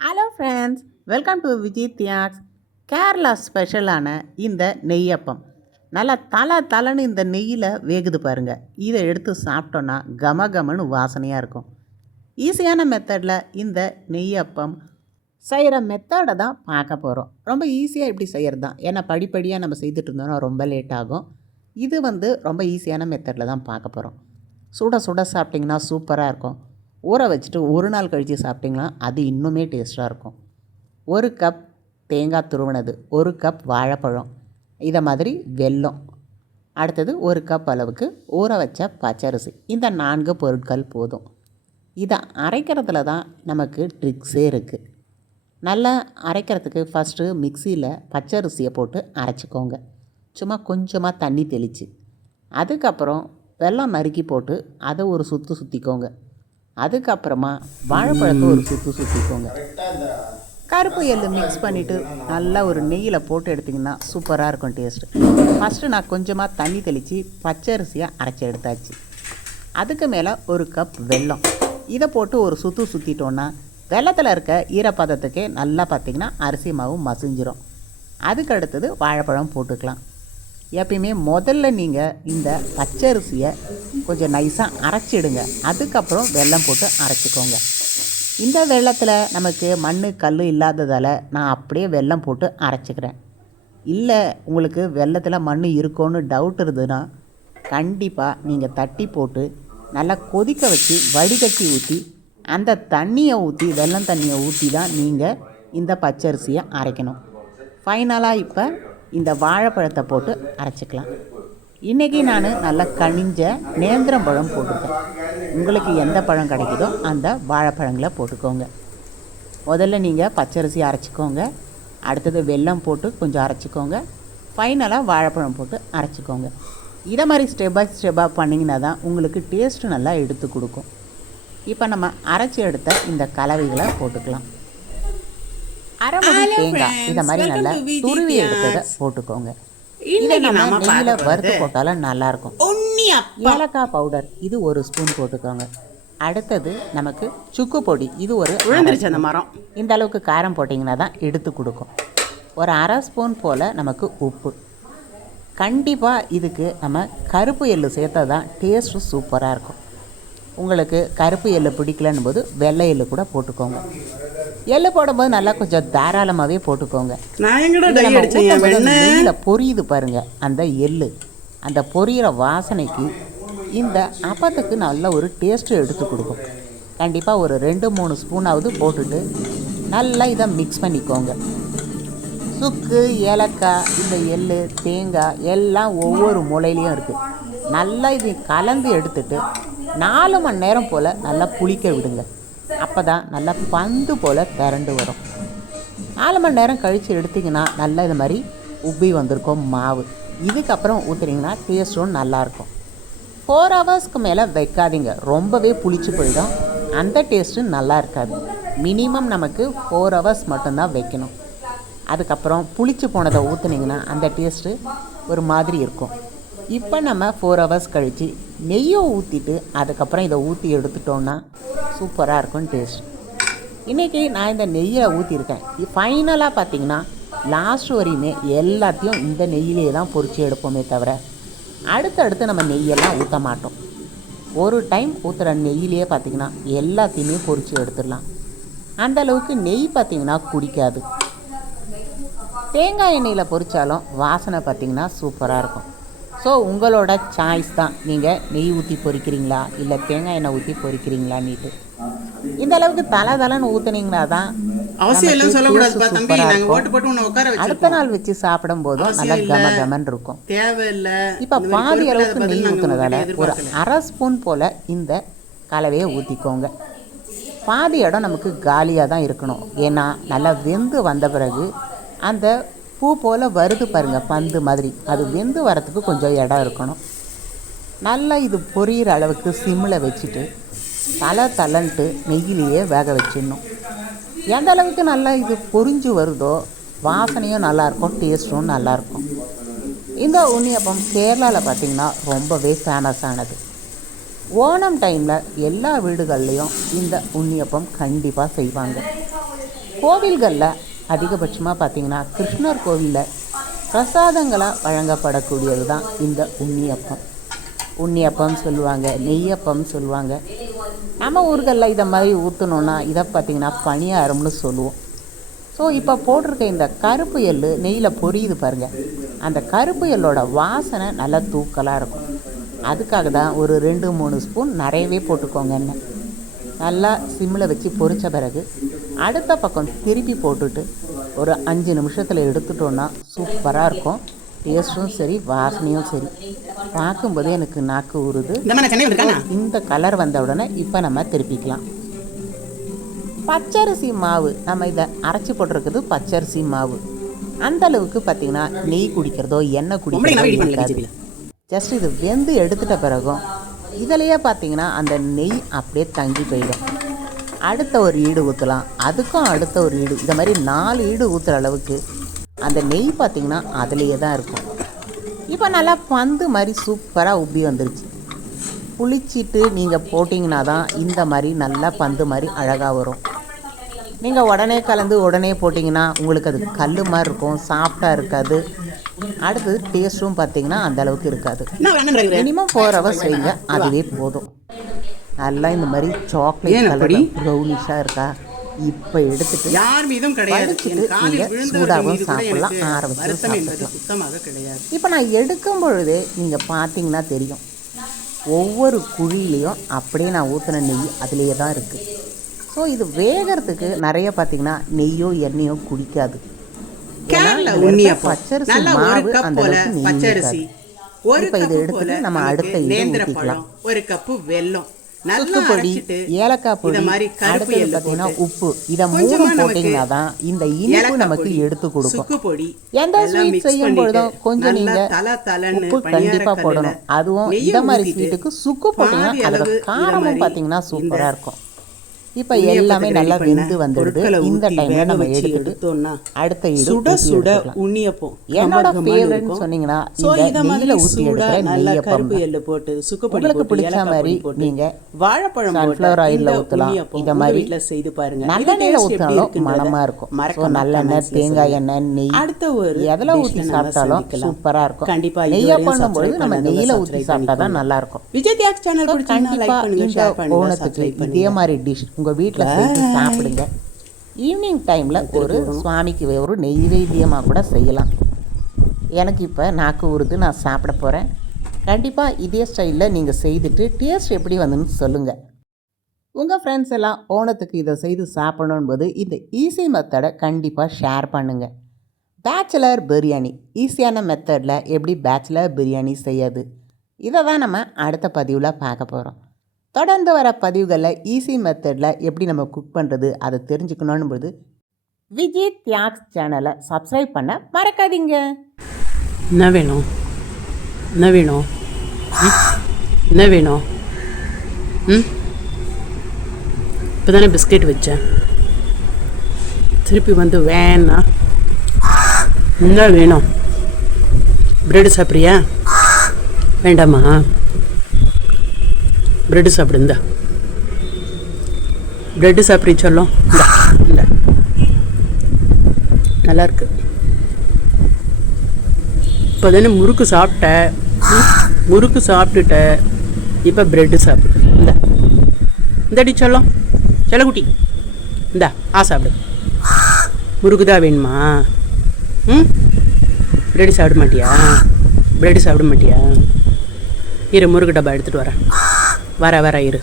Hello friends, welcome to Vijay Thiyags. Kerala ஸ்பெஷலான இந்த நெய்யப்பம் நல்லா தலன்னு இந்த நெய்யில் வேகுது பாருங்கள். இதை எடுத்து சாப்பிட்டோன்னா கமகமன்னு வாசனையாக இருக்கும். ஈஸியான மெத்தடில் இந்த நெய்யப்பம் செய்கிற மெத்தடை தான் பார்க்க போகிறோம். ரொம்ப ஈஸியாக இப்படி செய்கிறது தான். ஏன்னா படிப்படியாக நம்ம செய்துட்டு இருந்தோன்னா ரொம்ப லேட் ஆகும். இது ரொம்ப ஈஸியான மெத்தடில் தான் பார்க்க போகிறோம். சுட சுட சாப்பிட்டிங்கன்னா சூப்பராக இருக்கும். ஊற வச்சுட்டு ஒரு நாள் கழித்து சாப்பிட்டிங்கன்னா அது இன்னுமே டேஸ்ட்டாக இருக்கும். 1 கப் தேங்காய் துருவினது, 1 கப் வாழைப்பழம், இதை மாதிரி வெல்லம், அடுத்தது 1 கப் அளவுக்கு ஊற வச்ச பச்சரிசி. இந்த 4 பொருட்கள் போதும். இதை அரைக்கிறதுல தான் நமக்கு ட்ரிக்ஸே இருக்குது. நல்லா அரைக்கிறதுக்கு ஃபஸ்ட்டு மிக்சியில் பச்சரிசியை போட்டு அரைச்சிக்கோங்க. சும்மா கொஞ்சமாக தண்ணி தெளித்து, அதுக்கப்புறம் வெல்லம் நறுக்கி போட்டு அதை ஒரு சுற்றிக்கோங்க. அதுக்கப்புறமா வாழைப்பழத்தை ஒரு சுற்றிக்கோங்க. கருப்பு எள்ளு மிக்ஸ் பண்ணிவிட்டு நல்லா ஒரு நெய்யில் போட்டு எடுத்திங்கன்னா சூப்பராக இருக்கும் டேஸ்ட்டு. ஃபஸ்ட்டு நான் கொஞ்சமாக தண்ணி தெளித்து பச்சரிசியை அரைச்சி எடுத்தாச்சு. அதுக்கு மேலே 1 கப் வெல்லம், இதை போட்டு ஒரு சுற்றிட்டோன்னா வெள்ளத்தில் இருக்க ஈரப்பதத்துக்கே நல்லா பார்த்திங்கன்னா அரிசி மாவு மசிஞ்சிரும். அதுக்கு அடுத்தது வாழைப்பழம் போட்டுக்கலாம். எப்பயுமே முதல்ல நீங்கள் இந்த பச்சரிசியை கொஞ்சம் நைஸாக அரைச்சிடுங்க. அதுக்கப்புறம் வெல்லம் போட்டு அரைச்சிக்கோங்க. இந்த வெல்லத்தில் நமக்கு மண் கல் இல்லாததால் நான் அப்படியே வெல்லம் போட்டு அரைச்சிக்கிறேன். இல்லை உங்களுக்கு வெல்லத்தில் மண் இருக்கோன்னு டவுட் இருந்ததுன்னா கண்டிப்பாக நீங்கள் தட்டி போட்டு நல்லா கொதிக்க வச்சு வடிகட்டி ஊற்றி அந்த தண்ணியை ஊற்றி வெல்லம் தண்ணியை ஊற்றி தான் நீங்கள் இந்த பச்சரிசியை அரைக்கணும். ஃபைனலாக இப்போ இந்த வாழைப்பழத்தை போட்டு அரைச்சிக்கலாம். இன்றைக்கி நான் நல்லா கனிஞ்ச நேந்திரம் பழம் போட்டுருக்கேன். உங்களுக்கு எந்த பழம் கிடைக்குதோ அந்த வாழைப்பழங்களை போட்டுக்கோங்க. முதல்ல நீங்கள் பச்சரிசி அரைச்சிக்கோங்க, அடுத்தது வெல்லம் போட்டு கொஞ்சம் அரைச்சிக்கோங்க, ஃபைனலாக வாழைப்பழம் போட்டு அரைச்சிக்கோங்க. இதை மாதிரி ஸ்டெப் பை ஸ்டெப்பாக பண்ணிங்கன்னா தான் உங்களுக்கு டேஸ்ட்டு நல்லா எடுத்து கொடுக்கும். இப்போ நம்ம அரைச்சி எடுத்த இந்த கலவைகளை போட்டுக்கலாம். அரைமுடி தேங்காய் இதை மாதிரி நல்லா துருவி எடுத்ததை போட்டுக்கோங்க. இதை நம்ம நெய்யில் வறுத்து போட்டாலும் நல்லாயிருக்கும். ஏலக்காய் பவுடர் இது 1 ஸ்பூன் போட்டுக்கோங்க. அடுத்தது நமக்கு சுக்கு பொடி, இது ஒரு அந்த மரம். இந்த அளவுக்கு காரம் போட்டிங்கன்னா தான் எடுத்து கொடுக்கும். ஒரு 1/2 ஸ்பூன் போல் நமக்கு உப்பு. கண்டிப்பாக இதுக்கு நம்ம கருப்பு எள்ளு சேர்த்தா தான் டேஸ்ட்டு சூப்பராக இருக்கும். உங்களுக்கு கருப்பு எள்ளு பிடிக்கலன்னு போது வெள்ளை எள்ளு கூட போட்டுக்கோங்க. எள்ளு போடும்போது நல்லா கொஞ்சம் தாராளமாகவே போட்டுக்கோங்க. நெய்யில் பொரியுது பாருங்கள் அந்த எள்ளு, அந்த பொரியிற வாசனைக்கு இந்த அப்பத்துக்கு நல்ல ஒரு டேஸ்ட்டு எடுத்து கொடுக்கும். கண்டிப்பாக ஒரு 2-3 ஸ்பூனாவது போட்டுட்டு நல்லா இதை மிக்ஸ் பண்ணிக்கோங்க. சுக்கு, ஏலக்காய், இந்த எள்ளு, தேங்காய் எல்லாம் ஒவ்வொரு மூலையிலையும் இருக்குது. நல்லா இதை கலந்து எடுத்துட்டு 4 மணி நேரம் போல் நல்லா புளிக்க விடுங்க. அப்போ தான் நல்லா பந்து போல் திரண்டு வரும். 4 மணி நேரம் கழித்து எடுத்திங்கன்னா நல்லா இது மாதிரி உப்பி வந்திருக்கும் மாவு. இதுக்கப்புறம் ஊற்றுனீங்கன்னா டேஸ்ட்டும் நல்லாயிருக்கும். 4 ஹவர்ஸ்க்கு மேலே வைக்காதீங்க, ரொம்பவே புளிச்சு போயிடும். அந்த டேஸ்ட்டு நல்லா இருக்காது. மினிமம் நமக்கு 4 ஹவர்ஸ் மட்டும்தான் வைக்கணும். அதுக்கப்புறம் புளிச்சு போனதை ஊற்றுனீங்கன்னா அந்த டேஸ்ட்டு ஒரு மாதிரி இருக்கும். இப்போ நம்ம 4 ஹவர்ஸ் கழித்து நெய்யை ஊற்றிட்டு அதுக்கப்புறம் இதை ஊற்றி எடுத்துட்டோன்னா சூப்பராக இருக்கும் டேஸ்ட். இன்றைக்கி நான் இந்த நெய்யை ஊற்றிருக்கேன். ஃபைனலாக பார்த்திங்கன்னா லாஸ்ட் வரையுமே எல்லாத்தையும் இந்த நெய்யிலே தான் பொரித்து எடுப்போமே தவிர அடுத்தடுத்து நம்ம நெய்யெல்லாம் ஊற்ற மாட்டோம். ஒரு டைம் ஊற்றுற நெய்யிலேயே பார்த்திங்கன்னா எல்லாத்தையுமே பொரித்து எடுத்துடலாம். அந்தளவுக்கு நெய் பார்த்திங்கன்னா குடிக்காது. தேங்காய் எண்ணெயில் பொரித்தாலும் வாசனை பார்த்திங்கன்னா சூப்பராக இருக்கும். ஸோ உங்களோட சாய்ஸ் தான், நீங்கள் நெய் ஊற்றி பொரிக்கிறீங்களா இல்லை தேங்காய் எண்ணெய் ஊற்றி பொரிக்கிறீங்களான்னுட்டு. இந்த அளவுக்கு தலன்னு ஊற்றுனீங்கன்னா தான் அடுத்த நாள் வச்சு சாப்பிடும் போதும் நல்லா கமகமன் இருக்கும். இப்போ பாதி அளவுக்கு நெய் ஊற்றுனதால ஒரு 1/2 ஸ்பூன் போல் இந்த கலவையை ஊற்றிக்கோங்க. பாதி இடம் நமக்கு காலியாக தான் இருக்கணும். ஏன்னா நல்லா வெந்து வந்த பிறகு அந்த பூ போல் வருது பாருங்கள் பந்து மாதிரி, அது வெந்து வரத்துக்கு கொஞ்சம் இடம் இருக்கணும். நல்லா இது பொரியிற அளவுக்கு சிம்மில் வச்சுட்டு தலன்ட்டு நெய்யிலேயே வேக வச்சிடணும். எந்த அளவுக்கு நல்லா இது பொரிஞ்சு வருதோ வாசனையும் நல்லாயிருக்கும், டேஸ்ட்டும் நல்லாயிருக்கும். இந்த உண்ணியப்பம் கேரளாவில் பார்த்திங்கன்னா ரொம்பவே ஃபேமஸானது. ஓணம் டைமில் எல்லா வீடுகள்லேயும் இந்த உண்ணியப்பம் கண்டிப்பாக செய்வாங்க. கோவில்களில் அதிகபட்சமாக பார்த்திங்கன்னா கிருஷ்ணர் கோவிலில் பிரசாதங்களாக வழங்கப்படக்கூடியது தான் இந்த உண்ணியப்பம். உண்ணியப்பம் சொல்லுவாங்க, நெய்யப்பம் சொல்லுவாங்க. நம்ம ஊர்களில் இதை மாதிரி ஊற்றணுன்னா இதை பார்த்திங்கன்னா பணியாரம்னு சொல்லுவோம். ஸோ இப்போ போட்டிருக்க இந்த கருப்பு எள்ளு நெய்யில் பொரியுது பாருங்கள், அந்த கருப்பு எள்ளோட வாசனை நல்லா தூக்கலாக இருக்கும். அதுக்காக தான் ஒரு 2-3 ஸ்பூன் நிறையவே போட்டுக்கோங்க. எண்ணெய் நல்லா சிம்மில் வச்சு பொரித்த பிறகு அடுத்த பக்கம் திருப்பி போட்டுட்டு ஒரு 5 நிமிஷத்தில் எடுத்துட்டோன்னா சூப்பராக இருக்கும். டேஸ்ட்டும் சரி, வாசனையும் சரி. பார்க்கும்போதே எனக்கு நாக்கு ஊறுது. இந்த கலர் வந்த உடனே இப்போ நம்ம திருப்பிக்கலாம். பச்சரிசி மாவு நம்ம இதை அரைச்சி போட்டிருக்குது. பச்சரிசி மாவு அந்தளவுக்கு பார்த்திங்கன்னா நெய் குடிக்கிறதோ எண்ணெய் குடிக்கிறதோ ஜஸ்ட் இது வெந்து எடுத்துட்ட பிறகும் இதிலையே பார்த்திங்கன்னா அந்த நெய் அப்படியே தங்கி போயிடும். அடுத்த ஒரு ஈடு ஊற்றலாம், அதுக்கும் அடுத்த ஒரு ஈடு, இந்த மாதிரி 4 ஈடு ஊற்றுற அளவுக்கு அந்த நெய் பார்த்திங்கன்னா அதிலேயே தான் இருக்கும். இப்போ நல்லா பந்து மாதிரி சூப்பராக உப்பி வந்துருச்சு. புளிச்சிட்டு நீங்கள் போட்டிங்கன்னா தான் இந்த மாதிரி நல்லா பந்து மாதிரி அழகாக வரும். நீங்கள் உடனே கலந்து உடனே போட்டிங்கன்னா உங்களுக்கு அது கல் மாதிரி இருக்கும், சாஃப்டாக இருக்காது. அடுத்தது டேஸ்ட்டும் பார்த்திங்கன்னா அந்தளவுக்கு இருக்காது. மினிமம் 4 hours செய்யுங்க, அதுவே போதும். நல்லா இந்த மாதிரி சாக்லேட் கலர் ப்ரௌனிஷாக இருக்கா, இப்போ எடுத்துட்டு நீங்கள் சூடாகவும் சாப்பிட்லாம், ஆற வச்சு சாப்பிடலாம். இப்போ நான் எடுக்கும் பொழுதே நீங்கள் பார்த்தீங்கன்னா தெரியும், ஒவ்வொரு குழியிலையும் அப்படியே நான் ஊற்றின நெய் அதிலேயே தான் இருக்குது. ஸோ இது வேகிறதுக்கு நிறைய பார்த்திங்கன்னா நெய்யோ எண்ணெயோ குடிக்காது. பச்சரிசி மாவு அந்த அளவுக்கு. இப்போ இதை எடுத்துட்டு நம்ம அடுத்த இது ஊற்றிக்கலாம். ஒரு கப்பு வெல்லம், சுக்குப்பொடி, ஏலக்காய் பொடி, அடுத்தது பார்த்தீங்கன்னா உப்பு. இதை 3 போட்டிங்கன்னா தான் இந்த இனிப்பு நமக்கு எடுத்து கொடுக்கும். எந்த ஸ்வீட் செய்யும் பொழுதும் கொஞ்சம் நீங்கள் உப்பு கண்டிப்பாக போடணும். அதுவும் இந்த மாதிரி ஸ்வீட்டுக்கு சுக்கு போட்டிங்கன்னா அதோட காரமும் பார்த்தீங்கன்னா சூப்பராக இருக்கும். இப்போ எல்லாமே நல்லா வெந்து வந்துடுது. இந்த டைமில் நம்ம எடுத்துட்டு அடுத்த ஈடு உண்ணியப்பம் என்னோட ஃபேவரட்னு சொன்னீங்கன்னா இந்த நெய்யில் ஊற்றி எடுக்கிற நெய்யப்பம். உங்களுக்கு பிடிச்ச மாதிரி நீங்கள் வாழைப்பழம் சன்ஃப்ளவர் ஆயிலில் ஊற்றலாம். இதை மாதிரி செய்து பாருங்க. நல்லெண்ணெயில் ஊற்றினாலும் மனமாக இருக்கும். ஸோ நல்லெண்ணெய், தேங்காய் எண்ணெய், நெய் எதில் ஊற்றி சாப்பிட்டாலும் சூப்பராக இருக்கும். கண்டிப்பாக நெய்யப்பம் பொழுது நம்ம நெய்யில் ஊற்றி சாப்பிட்டா தான் நல்லாயிருக்கும். விஜய் தியாக்ஸ் சேனல் கண்டிப்பாக இந்த ஓணத்துக்கு இதே மாதிரி டிஷ் உங்கள் வீட்டில் செஞ்சு சாப்பிடுங்க. ஈவினிங் டைமில் ஒரு சுவாமிக்கு ஒரு நெய்வேத்தியமாக கூட செய்யலாம். எனக்கு இப்போ நாக்கு ஊறுது, நான் சாப்பிட போகிறேன். கண்டிப்பாக இதே ஸ்டைலில் நீங்கள் செய்துட்டு டேஸ்ட் எப்படி வந்துன்னு சொல்லுங்கள். உங்கள் ஃப்ரெண்ட்ஸ் எல்லாம் ஓணத்துக்கு இதை செய்து சாப்பிடணும்போது இந்த ஈஸி மெத்தடை கண்டிப்பாக ஷேர் பண்ணுங்கள். பேச்சுலர் பிரியாணி ஈஸியான மெத்தடில் எப்படி பேச்சுலர் பிரியாணி செய்யாது, இதை தான் நம்ம அடுத்த பதிவில் பார்க்க போகிறோம். தொடர்ந்து வர பதிவுகளில் ஈஸி மெத்தடில் எப்படி நம்ம குக் பண்ணுறது அதை தெரிஞ்சுக்கணும் போது விஜய் தியாக்ஸ் சேனலை சப்ஸ்கிரைப் பண்ண மறக்காதீங்க. என்ன வேணும், என்ன வேணும், என்ன வேணும்? இப்போ தானே பிஸ்கெட் வச்சேன், திருப்பி வந்து வேணா என்ன வேணும்? ப்ரெட்டு சாப்பிட்றியா? வேண்டாமா? ப்ரெட்டு சாப்பிடு. இந்த ப்ரெட்டு சாப்பிட்றீ சொல்லும். இந்த நல்லாயிருக்கு. இப்போ தானே முறுக்கு சாப்பிட்ட, முறுக்கு சாப்பிட்டுட்ட, இப்போ ப்ரெட்டு சாப்பிடு. இந்தடி சொல்லும், செல்லக்குட்டி இந்தா சாப்பிடு. முறுக்கு தான் வேணுமா? ப்ரெட்டு சாப்பிட மாட்டியா? ப்ரெட்டு சாப்பிட மாட்டியா? இரு, முறுக்கு டப்பா எடுத்துகிட்டு வரேன். வர இரு.